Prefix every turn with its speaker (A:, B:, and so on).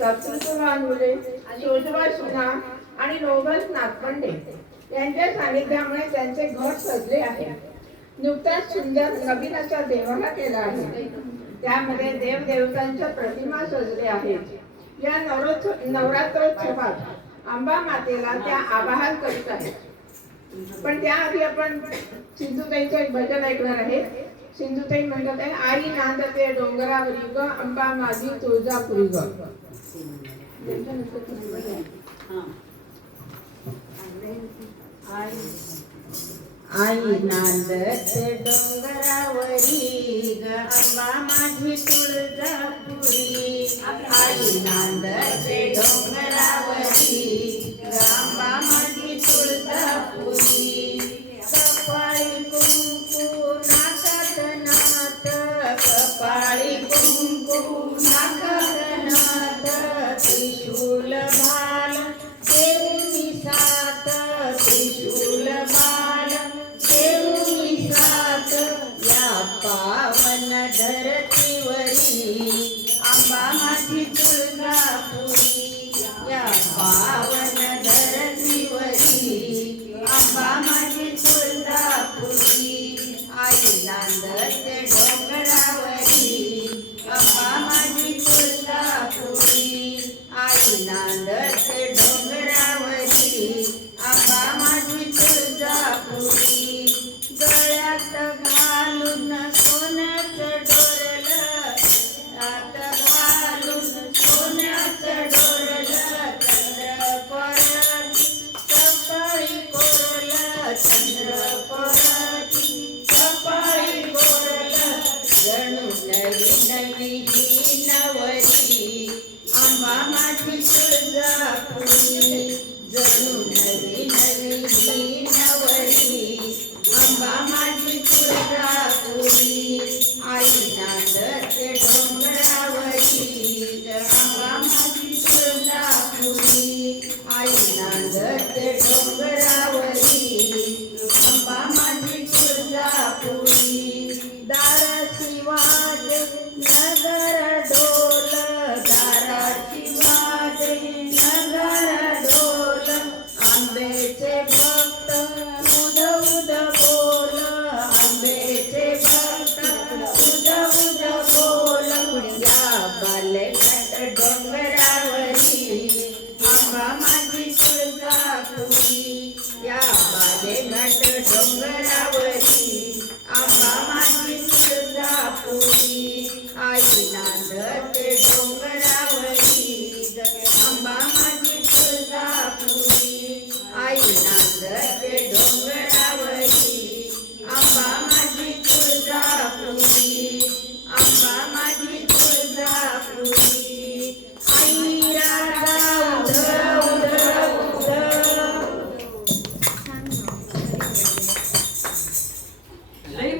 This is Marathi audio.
A: कर्तृत्ववान मुले शोधवा सुना आणि नोबल नातवंडे यांच्या सानिध्यामुळे त्यांचे घर सजले आहे. नुकताच सुंदर नवीन असा देवाला केला आहे. त्यामध्ये देवदेवतांच्या प्रतिमा सजले आहेत. या नवरोत्सव नवरात्रोत्सवात अंबा मातेला त्या आवाहन करीत आहेत. पण त्याआधी आपण सिंधुताईचं एक भजन ऐकणार आहे. सिंधुताई म्हणतात आहे आई नांदते डोंगरावरी ग अंबा माझी तुळजापुरी ग
B: आई नांदते डोंगरावरी ग अंबा माझी तुळजापुरी आई नांदते डोंगरावरी धरतीवरी आंबा माझी तुळजापुरी या Yeah,